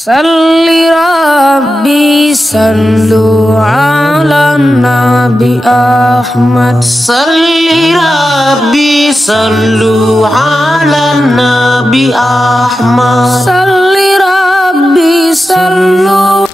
Salli Rabbi sallu ala Nabi Ahmad. Salli Rabbi sallu ala Nabi Ahmad. Salli Rabbi sallu.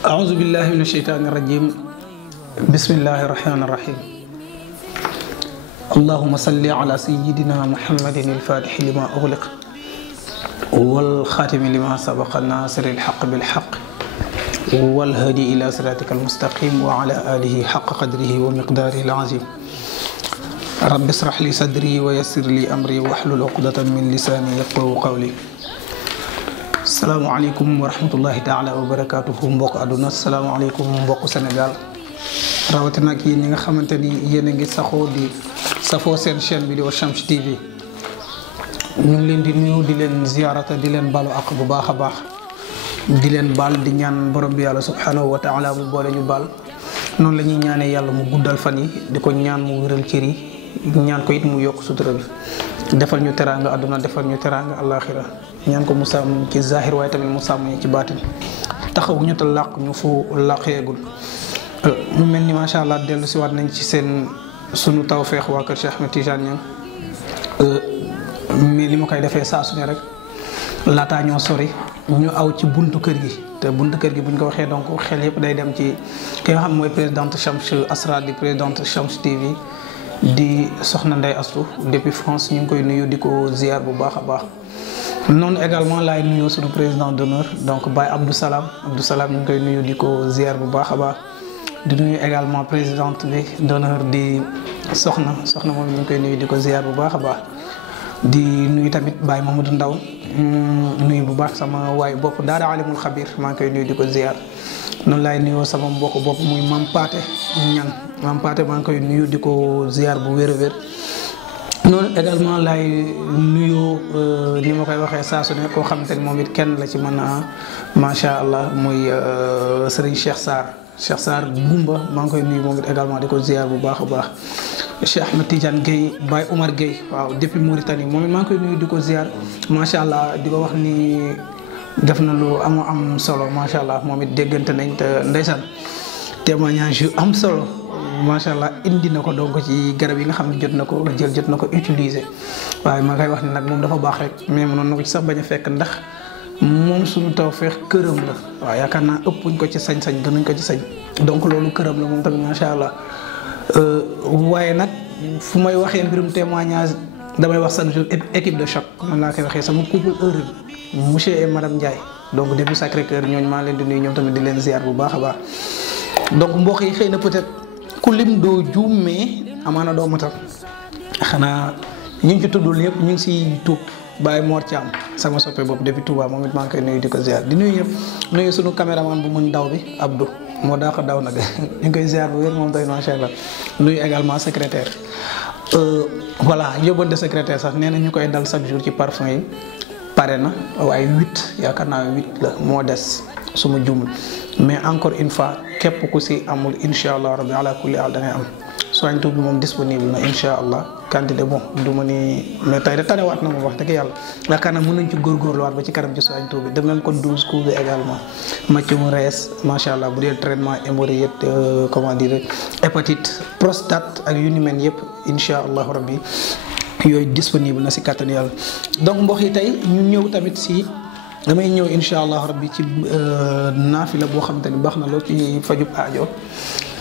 A'udzu billahi minasyaitonir rajim. Bismillahirrahmanirrahim. Allahumma salli ala sayyidina Muhammadin al-Fatih lima ughliq wal khatimi lima sabaqa nasiril haqq bil haqq wal hadi ila siratikal mustaqim wa ala alihi haqqa qadrihi wa miqdarihi al-azim. Rabbi israh li sadri wa yassir li amri wahlul 'uqdatan min lisani yafqahu qawli. Assalamualaikum wa rahmatullahi ta'ala wa barakatuhu. Mbokk aduna, assalamualaikum mbokk Sénégal, rawatina ak yéen ñi nga xamante ni yéen a ngi saxoo di safoo seen chaîne bi di Washams TV. ñu ngi leen di nuyu di leen ziarata di leen balu ak bu baax a baax di leen baal di ñaan borom bi yàlla subhanahu wa ta'ala mu boole ñu baal noonu la ñuy ñaanee yàlla mu guddal fan yi di ko ñaan mu wéral cër yi ñaan ko it mu yokk sutura bi defal ñu teraanga àdduna defal ñu teraanga àllaaxira ñaan ko mu sàmm ci zahir waaye tamit mu sàmm ñu ci baatin taxaw ñu te làq ñu fu làqeegul. mu mel ni macha allah dellu si waat nañ ci sunu tawfeex waa kër Cheikh Ahmed Tidiane Niang mais li ma koy defee saa su ne rek laataa ñoo sori ñu aw ci buntu kër gi te buntu kër gi buñ ko waxee donc xel yëpp day dem ci ki nga xam mooy présidente Shams Asra di présidente Shams TV di soxna Ndeye Astou depuis France. ñu ngi koy nuyu di ko ziar bu baax a baax. noonu également laay nuyoo suñu président d'honneur donc Baye Abdou Salam ñu ngi koy nuyu di ko ziar bu baax a baax. di nuyu également présidente bi d'honneur di soxna moom ñu ngi koy nuyu di ko ziar bu baax a baax. di nuyu tamit Baye Mamadou Ndaw nuyu bu baax sama waay bopp daara alimul xabir maa ngi koy nuyu di ko ziar. noonu laay nuyoo sama mbokk bopp muy Mam Paate Ñang maa ngi koy nuyu di ko ziar bu wér a wér. noonu également laay nuyoo ni ma koy waxee saa su ne koo xamante ni moom it kenn la ci mën a macha allah muy Serigne Cheikh Sarr Gumba maa ngi koy nuyu moom it également di ko ziar bu baax a baax. Cheikh Ahmed Tidiane Gueye Baye Omar Gueye waaw depuis Mauritanie moom it maa ngi koy nuyu di ko ziar macha allah di ko wax ni def na lu am solo macha allah moom it déggante nañ te ndeysaan témoignage yu am solo macha allah indi na ko donc ci garab yi nga xam ne jot na ko utiliser. waaye maa koy wax ni nag moom dafa baax rek mais mënoon na ko ci sax bañ a fekk ndax moom suñu tawfeex këram la waaw yaakaar naa ëppuñ ko ci sañ-sañ gënuñ ko ci sañ donc loolu këram la moom tamit macha allah. waaye nag fu may waxee mbirum témoignage damay wax chaque jour équipe de choc man laa koy waxee sama couple heureux monsieur et madame Ndiaye donc depuis Sacré-Cœur ñooñu maa leen di nuyu ñoom tamit di leen ziar bu baax a baax. donc mbokk yi xëy na peut-être ku lim doo juum mais amaana doo matal xanaa ñu ngi ci tuddul yëpp ñu ngi si tuub Baye Mor Thiam sama soppe bopp depuis Touba moom it maa ngi koy nuyu di ko ziar di nuyu ñëpp nuyu sunu caméraman bu mën daw bi Abdou. moo daa ko daw nag ñu ngi koy ziar bu wér moom tamit macha allah nuyu également secrétaire voilà yóbbante secrétaire sax nee na ñu koy dal chaque jour ci parfum yi pare na waaye 8 yaakaar naa 8 la moo des suma jumul mais encore une fois képp ku si amul incha allah rabbi ala kulli al da ngay am soignetou bi moom disponible na incha allah quantité bon du ma ni mais tey de tanewaat na moom wax dëgg yàlla yaakaar naa mën nañ ci góorgóorluwaat ba ci kanam ci soignetou bi dem nañ ko 12 coups bi également macc mu rees macha allah bu dee traitement hémorroïde comment dire hépatite prostate ak yu ni mel yëpp incha allah rabbi yooyu disponible na si kàttan yàlla. donc mbokk yi tey ñu ñëw tamit si damay ñëw incha allah rabbi ci naafila boo xamante ni baax na lool ci fajub aajo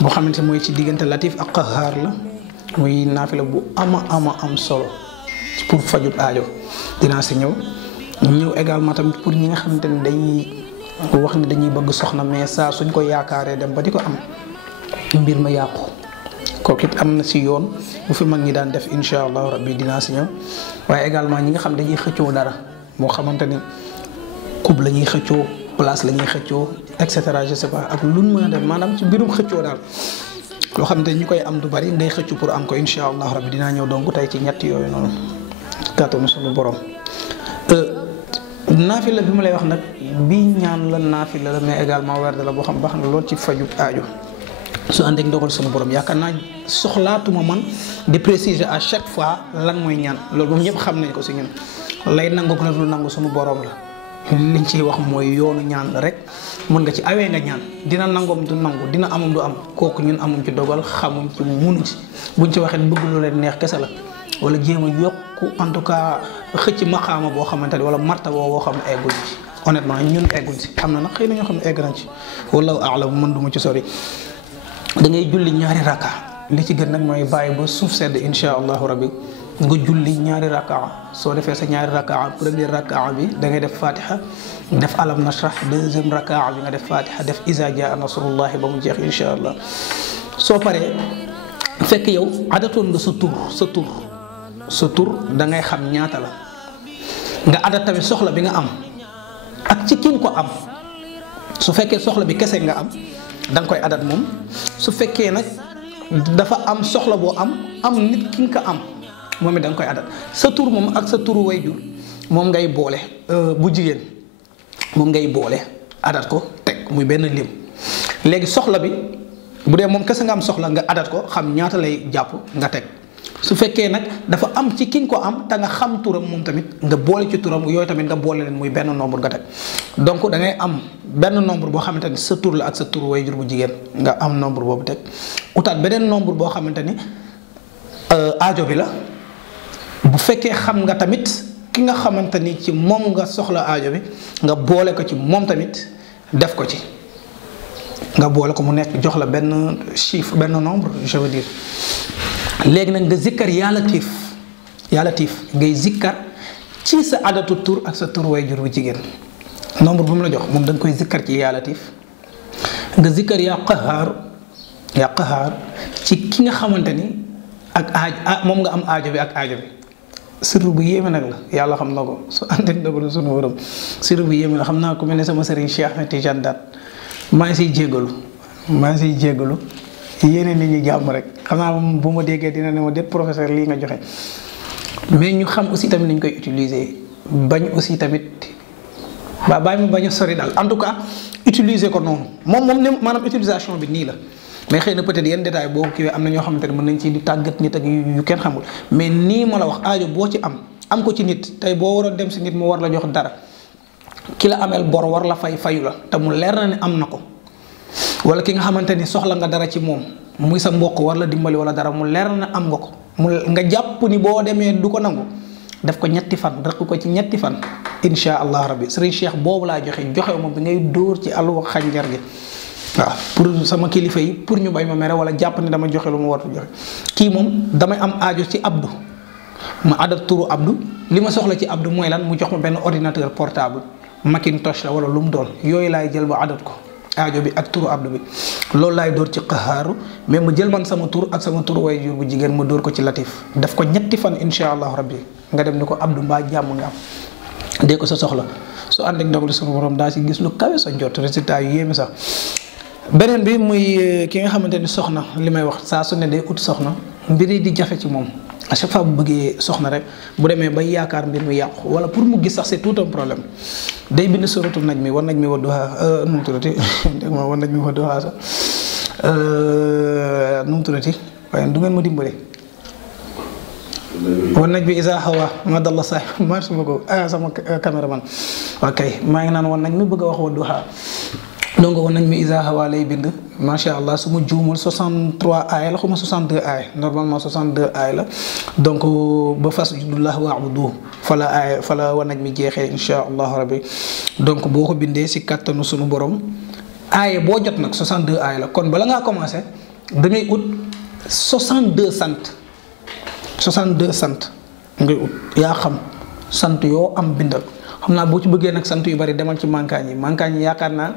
boo xamante mooy ci diggante latif ak qahaar la muy naafila bu am solo pour fajub aajo dinaa si ñëw également tamit pour ñi nga xamante ni dañuy wax ni dañuy bëgg soxna mais saa suñ ko yaakaaree dem ba di ko am mbir ma yàqu kooku it am na si yoon bu fi mag ñi daan def incha allah rabbi dinaa si ñëw. waaye également ñi nga xam dañuy xëccoo dara moo xamante ni coupe la ñuy xëccoo place la ñuy xëccoo et cetera je sais pas ak lu mu mën a def maanaam ci mbirum xëccoo daal loo xam ne ñu koy am du bari ngay xëccu pour am ko incha allah rabbi dinaa ñëw donc tey ci ñett yooyu noonu kàttanu suñu borom. naafila bi ma lay wax nag bii ñaan la naafila la mais également werd la boo xam baax na lool ci faju aajo su ànd ak ndogal suñu borom yaakaar naa soxlaatuma man di préciser à chaque fois lan mooy ñaan loolu moom ñëpp xam nañ ko si ñun lay nangu ko la dul nangu suñu borom la. liñ ciy wax mooy yoonu ñaan la rek mën nga ci awee nga ñaan dina nangoom du nangu dina amam du am kooku ñun amuñ ci dogal xamuñ ci munuñ ci buñ ci waxee bëgg lu leen neex kese la wala jéem a yokku en tout cas xëcc maqaama boo xamante ne wala martaba boo xam ne egguñ ci honnêtement ñun egguñ si am na nag xëy na ñoo xam ne egg nañ ci wallahu a'lam mën duma ci sori da ngay julli ñaari rakka li ci gën nag mooy bàyyi ba suuf sedd insha allahu rabbi nga julli ñaari rakkaa soo defee sa ñaari rakkaa première rakkaa bi da ngay def fatiha def alam nashrah deuxième rakkaa bi nga def fatiha def iza jaa nasrullahi ba mu jeex insha allah soo paree fekk yow adatoon nga sa tur da ngay xam ñaata la nga adat tamit soxla bi nga am ak ci kin ko am su fekkee soxla bi kese nga am da nga koy adat moom su fekkee nag dafa am soxla boo am nit ki nga ko am moom it da nga koy adat sa tur moom ak sa turu wayjur moom ngay boole bu jigéen moom ngay boole adat ko teg muy benn lim léegi soxla bi bu dee moom kese nga am soxla nga adat ko xam ñaata lay jàpp nga teg su fekkee nag dafa am ci ki nga ko am te nga xam turam moom tamit nga boole ci turam yooyu tamit nga boole leen muy benn nombre nga teg donc da ngay am benn nombre boo xamante ni sa tur la ak sa turu wayjur bu jigéen nga am nombre boobu teg utaat beneen nombre boo xamante ni aajo bi la. bu fekkee xam nga tamit ki nga xamante ni ci moom nga soxla aajo bi nga boole ko ci moom tamit def ko ci nga boole ko mu nekk jox la benn chiffre benn nombre je veux dire léegi nag nga zikkar yaa latif ngay zikkar ci sa adatu tur ak sa tur wayjur bu jigéen nombre bu mu la jox moom da nga koy zikkar ci yaa latif nga zikkar yaa qahaar ci ki nga xamante ni ak moom nga am aajo bi ak aajo bi sirru bu yéeme nag la yàlla xam na ko su àndeek dogalu sunu borom sirru bu yéeme la xam naa ko mel ne sama sëriñ Cheikh Ahmed Tidiane Daat maa ngi siy jéggalu yéene nit ñi jàmm rek xam naa bu ma déggee dina ne ma déet professeur lii nga joxe mais ñu xam aussi tamit nañ koy utiliser bañ aussi tamit bàyyi ma bañ a sori daal en tout cas utiliser ko noonu moom ne maanaam utilisation bi nii la mais xëy na peut-être yenn détail boo kiiwee am na ñoo xamante ne mën nañ ci di tàggat nit ak yu kenn xamul mais nii ma la wax aajo boo ci am ko ci nit tey boo waroon dem si nit mu war la jox dara ki la ameel bor war la fayu la te mu leer na ne am na ko wala ki nga xamante ni soxla nga dara ci moom muy sa mbokk war la dimbali wala dara mu leer na am nga ko nga jàpp ni boo demee du ko nangu def ko ñetti fan rek ko ci ñetti fan insha allah rabbi sëriñ Cheikh boobu laa joxe ma bi ngay dóor ci àllu xànjar gi waaw pour sama kilifa yi pour ñu bay ma mere wala jàpp ni dama joxe lu mu war a joxe kii moom damay am aajo ci Abdou ma adat turu Abdou li ma soxla ci Abdou mooy lan mu jox ma benn ordinateur portable Macintosh la wala lu mu doon yooyu laay jël ba adat ko aajo bi ak turu Abdou bi loolu laay dóor ci qaxaaru mais ma jël man sama tur ak sama turu waajur bu jigéen ma dóor ko ci latif def ko ñetti fan insha allah rabbi nga dem ni ko Abdou mbaa jàmm nga am dee ko sa soxla su ànd ak ndogalu suñu borom daa si gis lu kawe sa njot résultat yu yéeme sax. beneen bi muy ki nga xamante ni soxna li may wax saa su ne day ut soxna mbir yi di jafe ci moom à chaque fois bu bëggee soxna rek bu demee bay yaakaar mbir mi yàqu wala pour mu gis sax c'est tout un problème day bind suratu najmi wan najmi wa duhaa nu mu tuddati dégg nga wan najmi wa duhaa sax nu mu tuddati waaye du ngeen ma dimbale. wan najmi izaa hawaa maa dalla saahibun maa suma ko sama caméraman ok maa ngi naan wan najmi bëgg a wax wa duhaa donc wan najmi izaa hawaa lay bind macha allah su ma juumul 63 aaya la xuma 62 aaya normalement 62 aaya la donc ba fasjudullah wa'buduhu fala aaya fala wan najmi jeexee insha allahu rabbi donc boo ko bindee si kattanu sunu borom aaya boo jot nag 62 aaya la kon bala ngaa commencé da ngay ut 62 sant ngay ut yaa xam sant yoo am bindal xam naa boo ci bëggee nag sant yu bari demal ci mankaañ yi yaakaar naa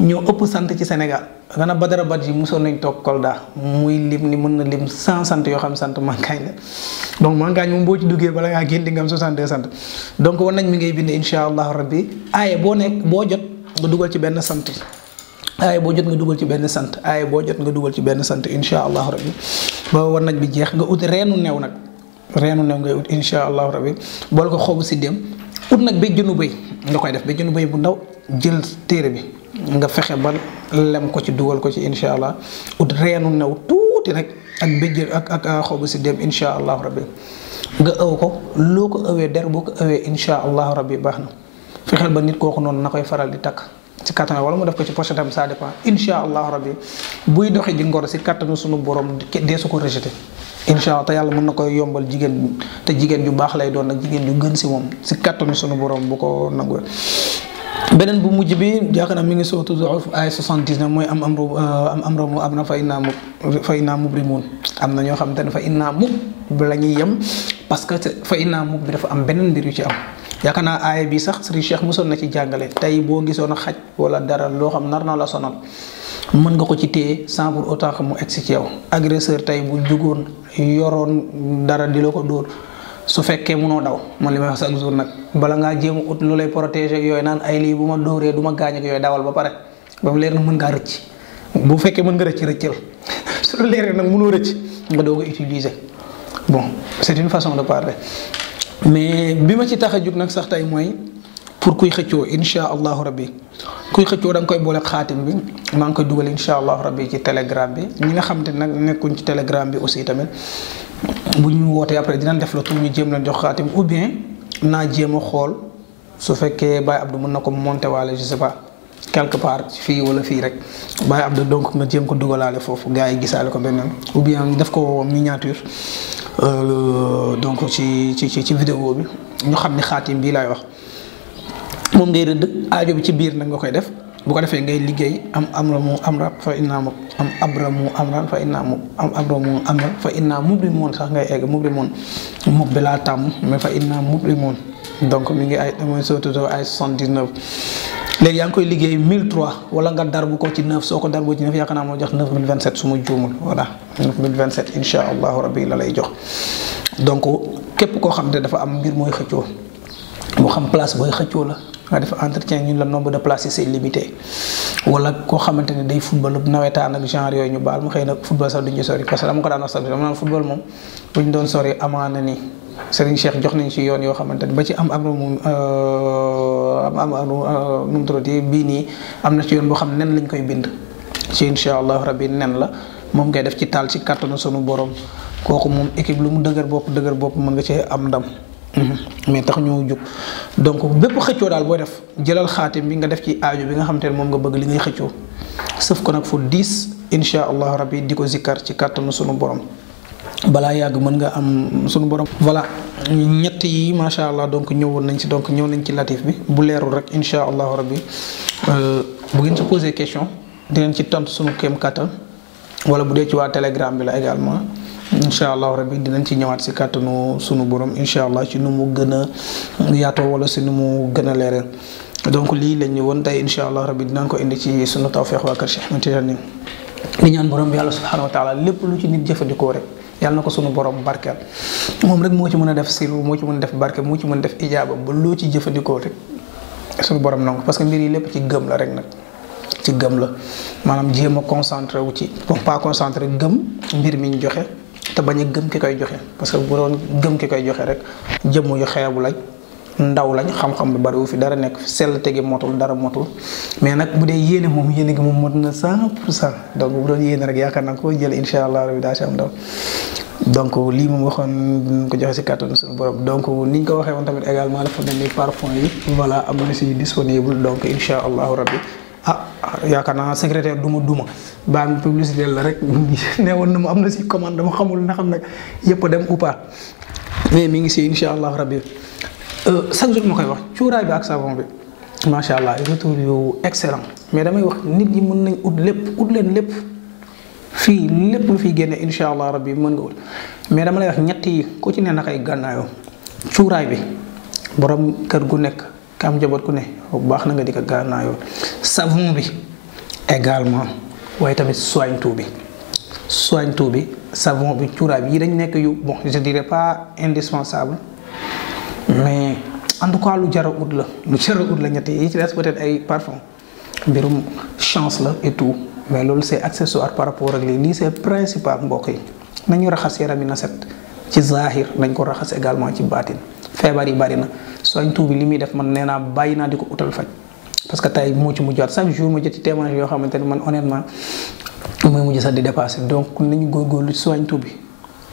ñoo ëpp sant ci Sénégal gana Badara Badji mosoon nañ toog Kolda muy lim ni mën na lim 100 sant yoo xam sant mankaañ la donc mankaañ moom boo ci duggee bala ngaa génn di nga am 62 sant donc war nañ mi ngay bind insha allahu rabbi aaye boo jot nga dugal ci benn sant aaye boo jot nga dugal ci benn sant aaye boo jot nga dugal ci benn sant insha allahu rabbi ba war nañ bi jeex nga ut reenu new ngay ut insha allahu rabbi bool ko xobu si dem ut nag béjjënu bëy nga koy def béjjënu bëy bu ndaw jël téere bi nga fexe ba lem ko ci dugal ko ci insha allah ut reenu new tuuti rek ak béjjën ak xobu si dem insha allahu rabbi nga ëw ko loo ko ëwee der boo ko ëwee insha allahu rabbi baax na fexeel ba nit kooku noonu na koy faral di takk ci kattan wala mu def ko ci poche tam ça dépend incha allahu rabbi buy doxee ji ngor si kattanu sunu borom dee su ko rejeté incha allah te yàlla mën na koy yombal jigéen te jigéen ju baax lay doon nag jigéen ju gën si moom si kattanu sunu borom bu ko nangu. beneen bu mujj bi yaakaar naa mi ngi sootu ay 79 mooy am amru am na fa innaa mubrimuun am na ñoo xamante ne fa innaa mub la ñuy yem parce que fa innaa mub bi dafa am beneen mbir yu ci am. yaakaar naa aaya bi sax Serigne Cheikh mosoon na ci jàngale tey boo gisoon a xaj wala dara loo xam nar na la sonal mën nga ko ci téye sans pour autant que mu egsi ci yow agresseur tey bu jugoon yoroon dara di la ko dóor su fekkee munoo daw man li may wax chaque jour nag bala ngaa jéem a ut lu lay protéger yooyu naan ay lii bu ma dóoree du ma gaañ ak yooyu dawal ba pare ba mu leer na mën ngaa rëcc bu fekkee mën nga rëcc rëccal su la leeree nag mënoo rëcc nga doog a utiliser bon c'est une façon de parler. mais bi ma ci tax a jug nag sax tey mooy pour kuy xëccoo incha allahu rabbi kuy xëccoo da nga koy boole xaatim bi maa ngi koy dugal incha allahu rabbi ci telegram bi ñi nga xam te nag nekkuñ ci telegram bi aussi tamit bu ñu wootee après dinañ def la tout ñu jéem leen jox xaatim ou bien naa jéem a xool su fekkee Baye Abdou mën na ko monter waale je sais pas quelque part fii wala fii rek Baye Abdou donc nga jéem ko dugalaale foofu gars yi gisaale ko beneen ou bien def ko miniature. donc ci vidéo bi ñu xam ni xaatim bii laay wax moom ngay rëdd aajo bi ci biir nag nga koy def bu ko defee ngay liggéey am amramu amra fa innaa mu am abramu amran fa innaa mu am abramu amran fa innaa mubrimoon sax ngay egg mubrimoon mub bi laa tàmm mais fa innaa mubrimoon donc mi ngi ay mooy surtout ay 79 léegi yaa ngi koy liggéey 1003 wala nga darbu ko ci 9 soo ko darbu ci 9 yaakaar naa moo jox 9027 su ma juumul voilà 9027 incha allahu rabbi la lay jox. donc képp koo xam ne dafa am mbir mooy xëccoo moo xam place booy xëccoo la nga def entretien ñun la nombre de places c'est limité wala koo xamante ne day football nawetaan ak genre yooyu ñu baal ma xëy na football sax duñu sori parce que dama ko daan wax sax dama naan football moom buñ doon sori amaana ni Serigne Cheikh jox nañ ci yoon yoo xamante ne ba ci am nu mu tuddati bii nii am na ci yoon boo xam nen lañ koy bind ci incha allah rabbi nen la moom ngay def ci taal ci kattanu sunu borom kooku moom équipe lu mu dëgër bopp mën nga cee am ndam mais tax ñoo jóg donc bépp xëccoo daal booy def jëlal xaatim bi nga def ci aajo bi nga xamante ne moom nga bëgg li ngay xëccoo sëf ko nag fu 10 incha allah rabbi di ko zikkar ci kattanu sunu borom balaa yàgg mën nga am sunu borom. voilà ñett yi macha allah donc ñëwoon nañ ci donc ñëw nañ ci latif bi bu leerul rek incha allahu rabbi bu ngeen ci posé question dinañ ci tontu sunu kéem kattan wala bu dee ci waa telegram bi la également incha allahu rabbi dinañ ci ñëwaat si kattanu sunu borom incha allah ci nu mu gën a yaatoo wala si nu mu gën a leereel donc lii lañ ñëwoon tey incha allah rabbi dinañ ko indi ci sunu tawfeex waa kër Cheikh Ahmed Tidiane di ñaan borom bi yàlla subhanahu wa taala lépp lu ci nit jëfandikoo rek. yàlla na ko sunu borom barkeel moom rek moo ci mën a def siru moo ci mën a def barke moo ci mën a def ijaaba ba loo ci jëfandikoo rek sunu borom nangu parce que mbir yi lépp ci gëm la rek nag ci gëm la maanaam jéem a concentré wu ci bon pas concentré gëm mbir mi ñu joxe te bañ a gëm ki koy joxe parce que bu doon gëm ki koy joxe rek jëmm yu xeebu lañ ndaw lañ xam-xam bi bariwu fi dara nekk fi sell tegi motul dara motul mais nag bu dee yéene moom yéene gi moom mot na 100% donc bu doon yéene rek yaakaar naa ko jël incha allah rabi daa si am ndaw donc lii moom waxoon ko joxe si kàttanu suñu borom donc ni ñu ko waxee woon tamit également dafa mel ni parfum yi voilà am na si disponible donc incha allahu rabbi yaakaar naa secrétaire duma baa mi publicité la rek ne woon na mu am na si commande dama xamul na xam nag yëpp a dem ou pas mais mi ngi si incha allahu rabbi chaque jour ma koy wax cuuraay bi ak savon bi macha allah retour yu excellent mais damay wax nit ñi mën nañ ut leen lépp fii lépp lu fiy génne incha allah rabbi mën nga ut mais dama lay wax ñett yi ku ci ne na koy gànnaayoo cuuraay bi borom kër gu nekk ka am njaboot ku ne baax na nga di ko gànnaayoo savon bi également waaye tamit soigne-tout bi savon bi cuuraay bi yi dañ nekk yu bon je dirais pas indispensable mais en tout cas lu jar a ut la ñett yi ci des peut-être ay parfum mbirum chance la et tout mais loolu c'est accessoire par rapport ak lii c'est principal mbokk yi nañu raxas yaram yi na set ci zahir nañ ko raxas également ci baatin feebar yi bari na soigne-tout bi li muy def man nee naa bàyyi naa di ko utal faj parce que tey moo ci mujjaat chaque jour ma jot ci témoignage yoo xamante ne man honnêtement mooy mujj sax di dépasser donc nañu góorgóorlu soigne-tout bi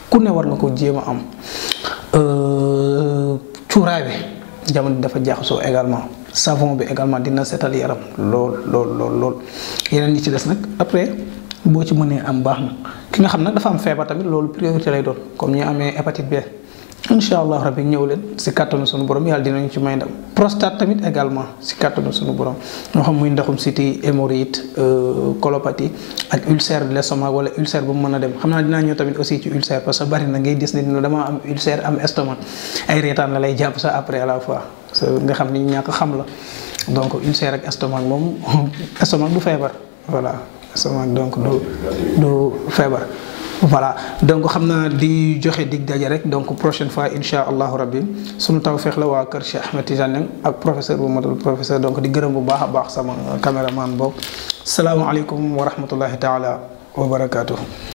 ku ne war nga ko jéem a am cuuraay bi jamono dafa jaxasoo également savon bi également dina setal yaram lool yeneen ñi ci des nag après boo ci mënee am baax na ki nga xam nag dafa am feebar tamit loolu priorité lay doon comme ñi amee hépatite B incha allah rabbi ñëw leen si kàttanu sunu borom yàlla dinañu ci may ndam prostate tamit également si kàttanu sunu borom ñoo xam muy ndoxum siti hémorroïde colopathie ak ulcère de l'estomac wala ulcère bu mu mën a dem xam naa dinaa ñëw tamit aussi ci ulcère parce que bari na ngay gis ne dina dama am ulcère am estomac ay reetaan la lay jàpp sa après à la fois nga xam ni ñàkk xam la donc ulcère ak estomac moom estomac du feebar voilà estomac donc du feebar voilà donc xam naa di joxe dig daje rek donc prochaine fois incha allahu rabbi sunu tawfeex la waa kër Cheikh Ahmed Tidiane ak professeur bu matal professeur donc di gërëm bu baax a baax sama caméraman boobu salaamaaleykum wa rahmatullahi taala wa barakaatu.